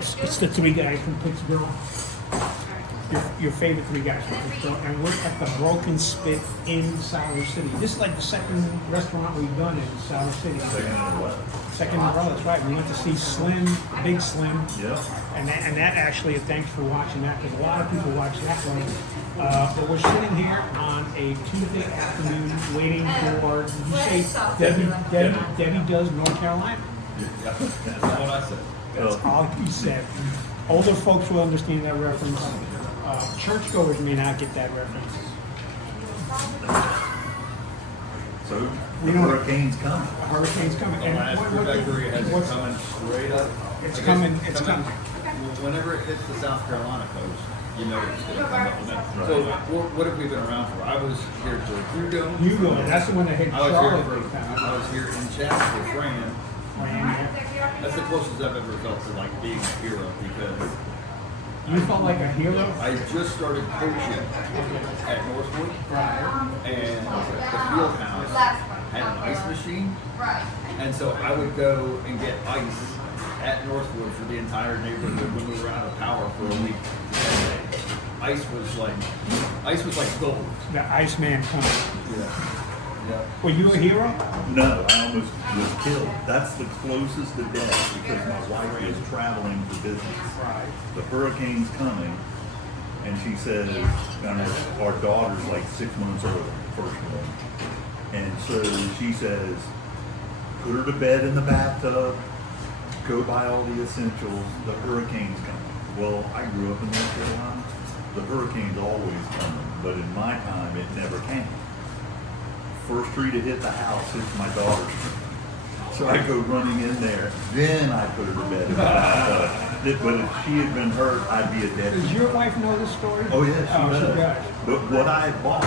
it's the three guys from Pittsboro. Your favorite three guys from Pittsboro, and we're at the Broken Spit in Siler City. This is like the second restaurant we've done in Siler City. Second in a row. Second in a row, that's right. We went to see Slim, Big Slim. Yeah. And that actually, thanks for watching that, because a lot of people watch that one. But we're sitting here on a Tuesday afternoon waiting for, did you say Debbie does North Carolina? Yeah. That's what I said. That's all he said. Older folks will understand that reference. Churchgoers may not get that reference. So, We the don't- hurricane's coming. A hurricane's coming. The last trajectory has it what's- coming straight up. It's I guess coming, it's coming. Whenever it hits the South Carolina coast, you know it's going to come up. Right. So what have we been around for? I was here for Hugo. Hugo, that's the one that hit I was Charlotte here big for, time. I was here in Chatham for Fran. Man, That's the closest I've ever felt to like being a hero because you felt like a hero? I just started coaching at Northwood Right. and the field house had an ice machine. And so I would go and get ice at Northwood for the entire neighborhood when we were out of power for a week. Ice was like gold. The Iceman coming. Yeah. Were you a hero? No, I almost was killed. That's the closest to death because my wife is traveling for business. Right. The hurricane's coming, and she says, and our daughter's like 6 months old, first one. And so she says, put her to bed in the bathtub, go buy all the essentials, the hurricane's coming. Well, I grew up in North Carolina. The hurricane's always coming, but in my time, it never came. First tree to hit the house hits my daughter's tree. So I go running in there. Then I put her to bed. But if she had been hurt, I'd be a dead Does man. your wife know this story? Oh yes, she She does. does. But what I bought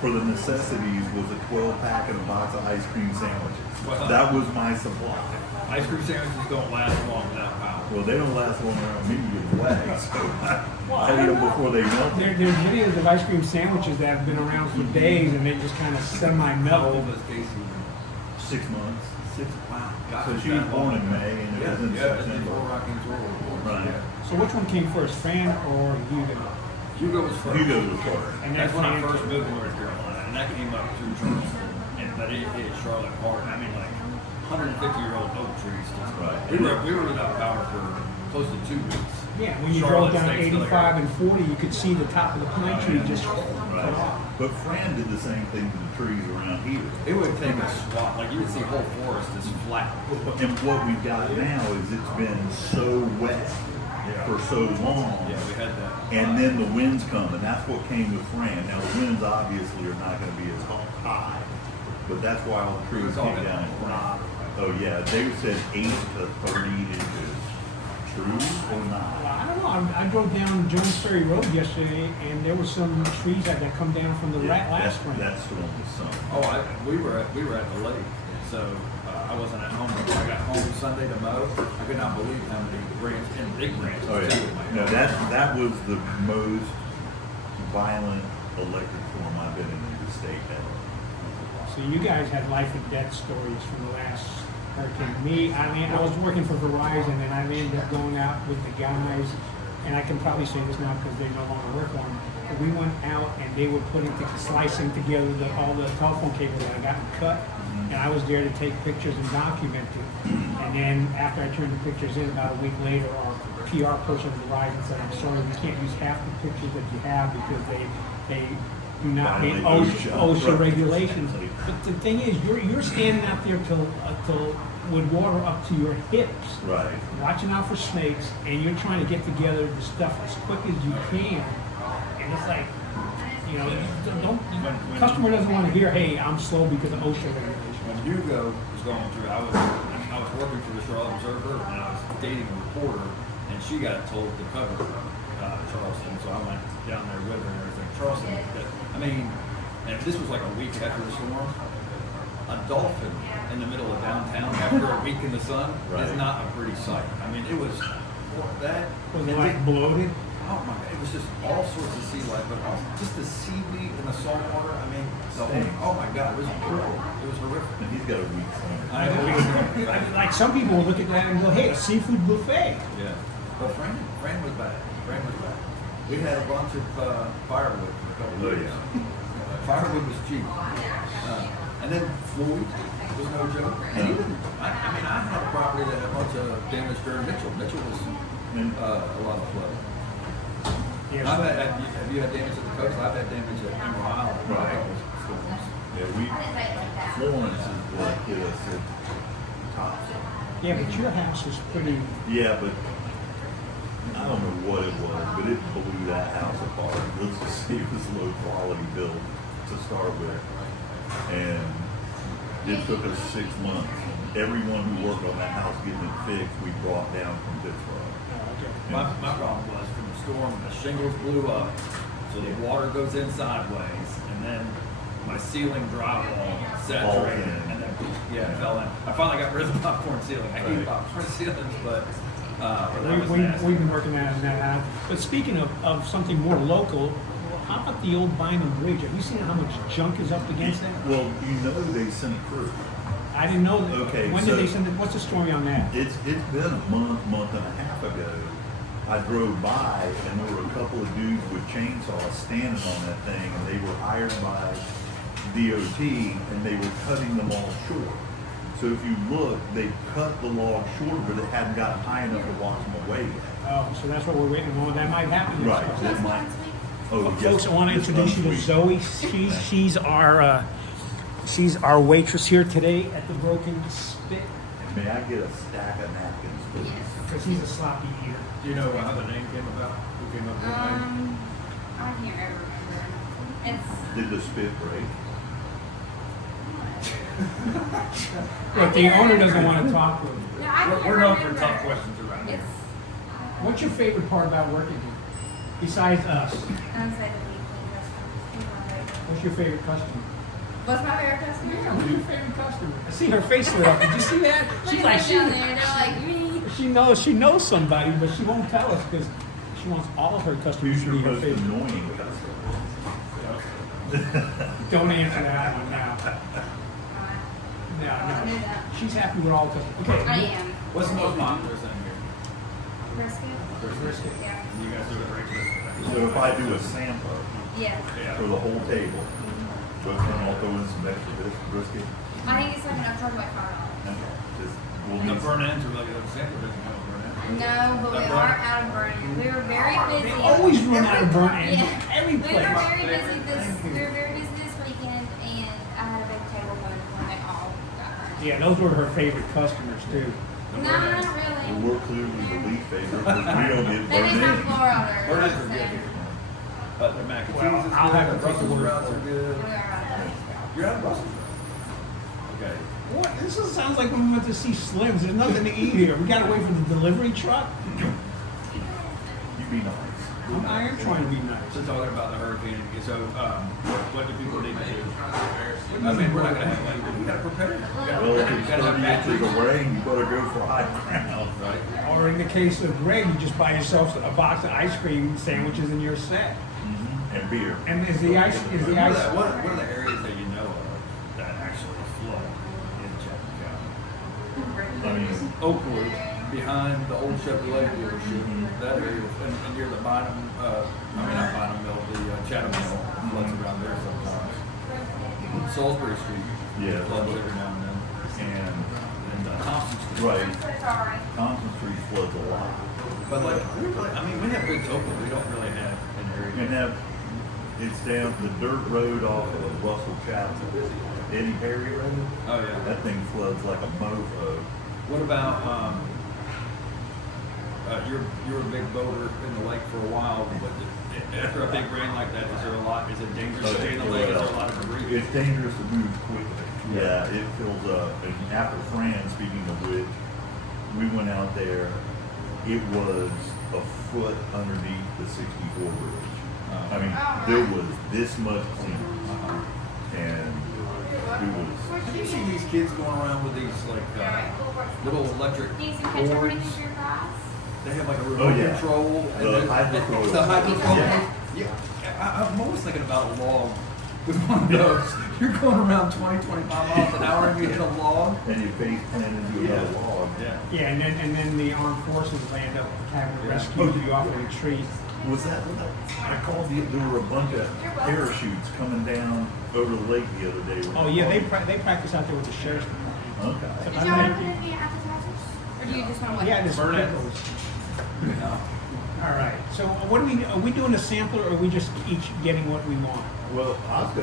for the necessities was a 12-pack and a box of ice cream sandwiches. Wow. That was my supply. Ice cream sandwiches don't last long without power. Well, they don't last long around me either way, so I eat them before they melt. There's videos of ice cream sandwiches that have been around for days and they just kind of How semi-melt. old is Casey? 6 months. Wow. So she was born in May and it was in That's September. before Rocking World War. Right. So which one came first, Fran or Hugo? Hugo was first. Hugo was first. And That's when I Fran- first moved to North Carolina, and that came up through Charleston, but it hit Charlotte hard. I mean, like 150-year-old oak trees. Right. We were without power for close to 2 weeks. Yeah, when you Charlotte drove down State's still 85 and 40, you could see the top of the pine tree just cut Right. off. But Fran did the same thing to the trees around here. It would take a swat, like you would see whole forest is flat. And what we've got now is it's been so wet for so long. Yeah, we had that. And then the winds come, and that's what came with Fran. Now the winds obviously are not going to be as high, but that's why all the trees came down in Fran. Oh yeah, they said 8 to 30 inches. True or not? I don't know. I drove down Jones Ferry Road yesterday, and there were some trees that had come down from the last spring. That storm was something. Oh, we were at the lake, so I wasn't at home. When I got home Sunday to mow, I could not believe how many branches and big branches Oh too. yeah. in my No, yard. that was the most violent electric storm I've been in the state ever. So you guys had life and death stories from the last hurricane. I was working for Verizon, and I ended up going out with the guys, and I can probably say this now because they no longer work on them. But we went out, and they were slicing together all the telephone cables that had gotten cut, and I was there to take pictures and document it. And then after I turned the pictures in, about a week later, our PR person at Verizon said, "I'm sorry, we can't use half the pictures that you have because they do not meet Violate OSHA Right. regulations." But the thing is, you're standing out there till with water up to your hips, Right. watching out for snakes, and you're trying to get together the stuff as quick as you can. And it's like, you know, customer doesn't want to hear, "Hey, I'm slow because of OSHA regulations." When Hugo was going through, I was working for the Charlotte Observer, and I was dating a reporter, and she got told to cover Charleston, so I went down there with her and everything. Charleston, I mean, and this was like a week after the storm. A dolphin in the middle of downtown after a week in the sun Right. is not a pretty sight. I mean, it was that. Was it and like bloated? Oh my God, it was just all sorts of sea life, but also just the seaweed and the salt water. I mean, oh my God, it was brutal. It was horrific. And he's got a weak stomach. I know. Like some people will look at that and go, hey, a seafood buffet. Yeah. But Fran was bad. Fran was bad. We had a bunch of firewood for a couple of years. Firewood was cheap. And then Floyd was no joke. And even, I had a property that had a bunch of damage during Mitchell. Mitchell was a lot of flooding. Yes. Have you had damage at the coast? I've had damage at Emerald Island. Right. Storms. Yeah, Florence is what hit us at tops. Yeah, but your house was pretty. Yeah, but I don't know what it was, but it blew that house apart. Let's just say it was low quality built to start with. And it took us 6 months. Everyone who worked on that house getting it fixed, we brought down from Pittsboro. My problem was from the storm, the shingles blew up, so the water goes in sideways, and then my ceiling drywall saturated, and then it fell in. I finally got rid of the popcorn ceiling. I hate popcorn ceilings, but that was nasty. We've been working on that out. But speaking of something more local, how about the old Bynum Bridge? Have you seen how much junk is up against that? Well, they sent a crew. I didn't know that. Okay, when did they send it? What's the story on that? It's been a month and a half ago. I drove by and there were a couple of dudes with chainsaws standing on that thing, and they were hired by DOT, and they were cutting them all short. So if you look, they cut the log short, but it hadn't gotten high enough to wash them away yet. Oh, so that's what we're waiting on. That might happen. Right. That might. Oh, Folks, I want to yes, introduce you to unsweet. Zoe. She's our waitress here today at the Broken Spit. And may I get a stack of napkins, please? Because he's a sloppy eater. Do you know how the name came about? Who came up with the name? I can't ever remember. Did the spit break? Look, the owner doesn't want to talk with you. No, I can't We're known for remember. tough questions around here. What's your favorite part about working here? Besides us, Untitled Chapter. what's your favorite customer? What's my favorite customer? Yeah, who's your favorite customer? I see her face lit up. Did you see that? Look She's at like, them down there. They're like me. she knows somebody, but she won't tell us because she wants all of her customers Who's to your be her most favorite. annoying customer? Don't answer that one now. No. She's happy with all customers. Okay. I am. What's the most popular thing here? Brisket? Brisket. Yeah. You guys do the right brisket. So if I do a sample Yeah. Yeah. for the whole table, but then I'll throw in some extra brisket. I think it's like enough for like $5. We'll The need burn ends are like a sample doesn't have a burn end. No, but we are out of burning. We were very busy. They always run out of burn ends. Yeah. Every We were place. very busy this weekend, and I had a big table going when they all got burned. Yeah, those were her favorite customers too. No, not Well, really. we're clearly the least favorite because we don't get They burned didn't have in. floor orders. Burn ends are good here. But the mac and Well, cheese is I'll good. have to The take the Brussels word sprouts for are it. good. We are out. You're out of Brussels sprouts. Okay. What? This sounds like when we went to see Slim's. There's nothing to eat here. We gotta wait for the delivery truck. You be nice. I am trying to be nice. So talking about the hurricane, so what do people need to do? I mean, we're not gonna have like we gotta prepare. Well, if it's gotta have 30 inches batteries, of rain, you better go for high ground. right? Or in the case of Greg, you just buy yourself a box of ice cream sandwiches in your set. And beer. And is the ice What are the areas that you know of that actually flood in Chatham County? I mean, Oakwood, behind the old Chevrolet dealership, that area, and near the Bynum, not Bynum Mill, the Chatham Mill, floods around there sometimes. Salisbury Street, Yeah. floods every now and then. And Thompson Street. right. Sorry. Thompson Street floods a lot. But like, we have good Oakwood, we don't really have an And area. it's down the dirt road off of Russell Chatham, Eddie Perry Road. Oh, yeah. That thing floods like a mofo. What about, you're a big boater in the lake for a while, but after a big rain like that, is it dangerous to stay in the lake? Is there a lot of debris? It's dangerous to move quickly. Yeah, it fills up. And after Fran, speaking of which, we went out there. It was a foot underneath the 64 bridge. I mean, there was this much clean, and it was. Have you seen these kids going around with these like little electric Do you some ketchup running boards? through your fries? they have like a remote Oh, yeah. control. The they're- hydrophone. The hydrophone. Yeah. Yeah. I'm always thinking about a log with one of those. You're going around 20, 25 miles an hour and you hit a log. And you face plant into another log. Yeah. Yeah, and then the armed forces land up having to rescue you off of a tree. Was that what I called you? There were a bunch of parachutes coming down over the lake the other day. Oh yeah, they practice out there with the sheriff's department. Okay. Did y'all ever put any appetizers? Or do you just want to wait? Yeah, this Burn it. pickles. No. All right. So what are we doing a sampler, or are we just each getting what we want? Well, I'm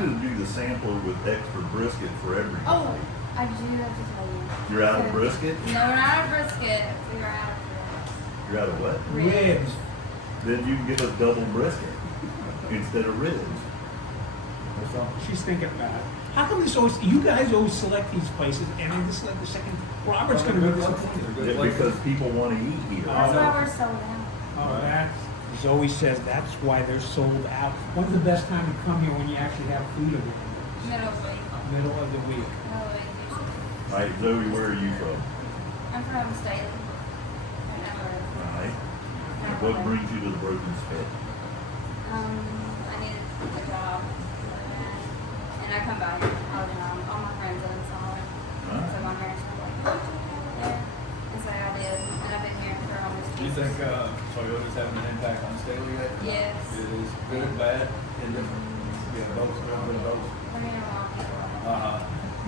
gonna do the sampler with extra brisket for everybody. Oh, I do have to tell you. You're out of brisket? No, we're not out of brisket. We are out of You're out of what? Ribs. Then you can get a double brisket instead of ribs. Or something. She's thinking about it. How come you guys always select these places, and then this like the second? Robert's going to be disappointed. Yeah, because people want to eat here. That's why we're sold out. Oh, that's Zoe says that's why they're sold out. When's the best time to come here when you actually have food available? Middle of the week. Middle of the week. Middle of the week usually. All right, Zoe, where are you from? I'm from Staley. Right now All right. And what brings you to the Broken Spit? I needed a job. And I come back all the time. All my friends live in Solid. So my parents were like, yeah. And so I did. And I've been here for almost 2 Do you years. think Toyota's having an impact on Staley yet? Yes. It is good and bad, indifferent. Yeah, both. A little bit of both. I mean, a lot of people. Uh-huh.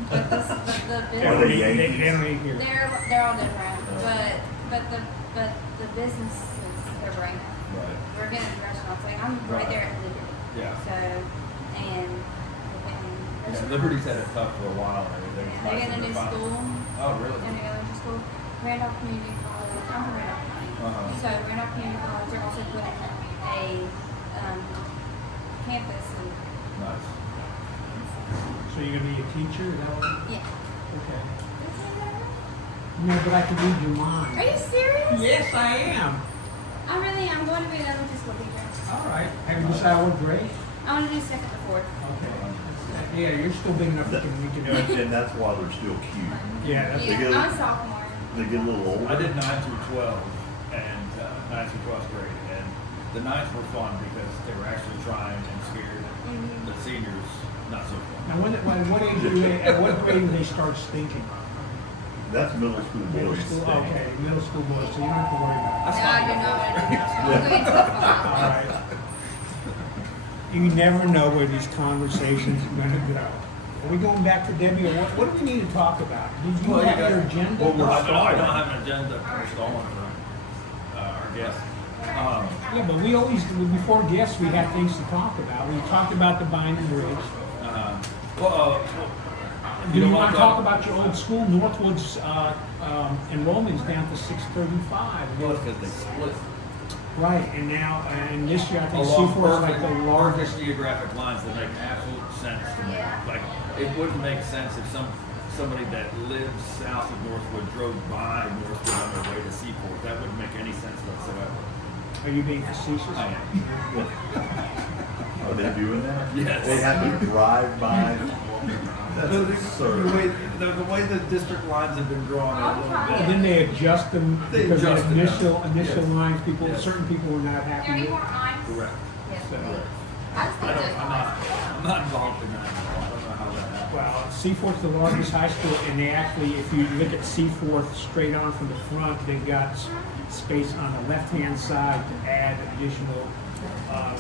But the Are business, they Yankees? They don't eat here. they're all different. But the businesses, they're right now. Right. We're getting restaurants. Like I'm right there at Liberty. Yeah. So and we're getting Yeah, restaurants. Liberty's had it tough for a while and everything. It's They're nice getting a that new they're school. fine. Oh, really? They're going to school. Randolph Community College. I'm from Randolph County. Uh-huh. So Randolph Community College, they're also putting a campus in. Nice. So you're gonna be a teacher? Is that what? Yeah. Okay. No, but I can read your mind. Are you serious? Yes, I am. I'm going to be an elementary school teacher. All right. Have you decided what grade? I want to do second to fourth. Okay. Yeah, you're still big enough that we can. And that's why they're still cute. Yeah, that's get- Yeah, I'm a sophomore. They get a little older. I did 9 through 12 and 9 through 12th grade, and the 9th were fun because they were actually trying and scared. Mhm. The seniors, not so fun. Now, what age do they? At what grade do they start stinking? That's middle school Middle boys. school. thing. Okay, middle school boys. So you don't have to worry about That's No, I do fine. not want to do that. I'm going to the it. All right. You never know where these conversations are going to go. Are we going back to Debbie, or what do we need to talk about? Did you Well, have yeah. your agenda? Well, I don't have an agenda for Stolen from our guests. Yeah, but we always, before guests, we have things to talk about. We talked about the Binding Bridge. Do you want to talk about your old school? Northwood's enrollment's down to 635. Well, it's because they split. Right, and now, and this year, I think Along C4 is like the largest. perfect geographic lines that make absolute sense to me. Like, it wouldn't make sense if somebody that lives south of Northwood drove by Northwood on their way to Seaport. That wouldn't make any sense whatsoever. Are you being facetious? I am. Are they doing that? Yes. They have to drive by. That's The absurd. way the district lines have been drawn a little And bit. then they adjust them They because the adjusted them. initial Yes. lines, Yes. certain people were not Is there happy any with. more lines? Correct. Yes. So, I just think there's I'm not involved in that at all. I don't know how that happened. well, Seaforth's the largest high school, and they actually, if you look at Seaforth straight on from the front, they've got space on the left-hand side to add additional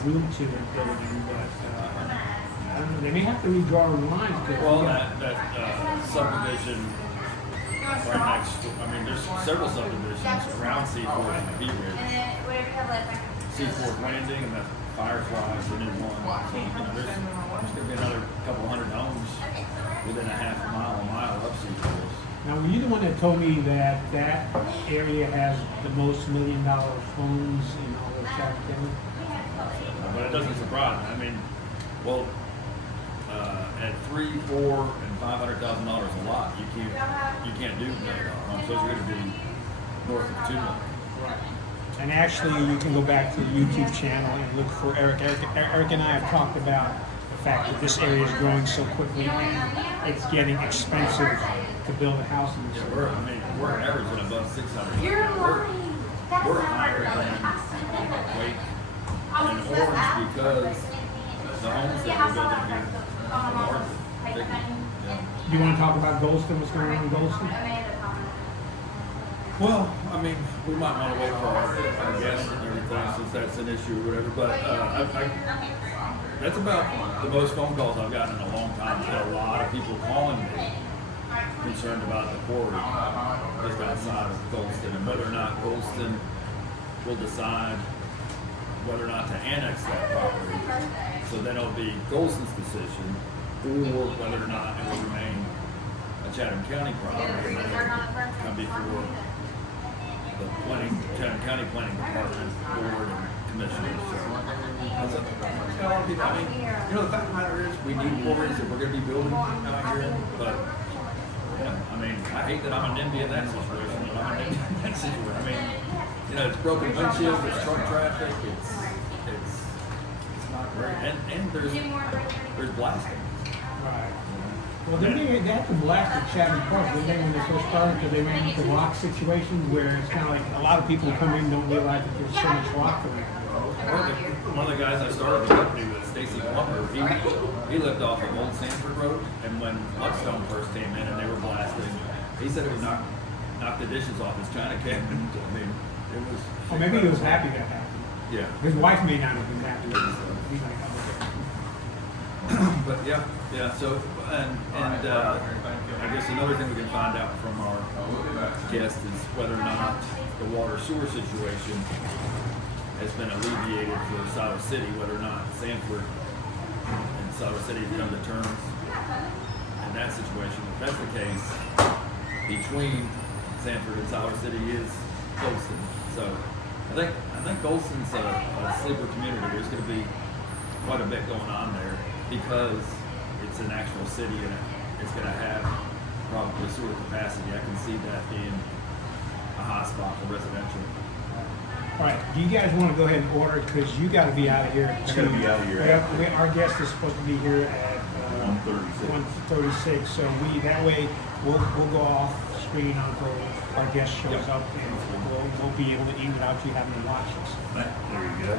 room to their building, but I don't know, they may have to redraw lines. Well, that subdivision right next to, I mean, there's several subdivisions around Seaforth and Bee And Ridge. then whatever you have left, I can. Seaforth Landing and the Fireflies are in one. So, you know, there's going to be another couple hundred homes within a half a mile of Seaforth. Now, were you the one that told me that that area has the most $1 million homes in all of Chatham County? But it doesn't surprise me. I mean, well, at $3, $4, and $500,000 a lot, you can't do $1 million homes. Those are going to be north of $2 million. And actually, you can go back to the YouTube channel and look for Eric. Eric and I have talked about the fact that this area is growing so quickly and it's getting expensive to build a house in this Yeah, area. we're averaging above 600. You're lying. we're higher than Wake and Orange because the homes that we're building here are larger, bigger. Yeah. Do you want to talk about Golston? What's going on in Golston? Well, I mean, we might want to wait for our guests and everything since that's an issue or whatever, but that's about the most phone calls I've gotten in a long time. I've had a lot of people calling me concerned about the quarry just outside of Golston and whether or not Golston will decide whether or not to annex that property. So then it'll be Golston's decision or whether or not it will remain a Chatham County property and then it'll come before the Chatham County Planning Department, Board, and Commissioners. So, that's a lot of people. I mean, the fact of the matter is, we need quarries if we're going to be building out here. But yeah, I mean, I hate that I'm a NIMBY in that situation. I'm a NIMBY in that situation. I mean, it's broken windshields, it's truck traffic, it's not great, and there's blasting. Right. Well, they had to blast at Chatham Park, didn't they, when they first started, because they ran into rock situations where it's kind of like a lot of people come in and don't realize that there's so much rock around. One of the guys I started the company with, Stacy Plummer, he lived off of Old Sanford Road, and when Luckstone first came in and they were blasting, he said it would knock the dishes off his China cabinet. I mean, it was. Oh, maybe he was happy that happened. Yeah. His wife may not have been happy with it, so he's like, oh, But yeah. So and I guess another thing we can find out from our guest is whether or not the water sewer situation has been alleviated for Siler City, whether or not Sanford and Siler City have come to terms in that situation. If that's the case, between Sanford and Siler City is Golston. So I think Golston's a sleeper community. There's going to be quite a bit going on there because it's an actual city and it's going to have probably sewer capacity. I can see that being a hot spot for residential. all right, do you guys want to go ahead and order it, because you got to be out of here. I gotta be out of here. Our guest is supposed to be here at 1:36, so that way we'll go off screen until our guest shows up, and we'll be able to eat without you having to watch us. There you go.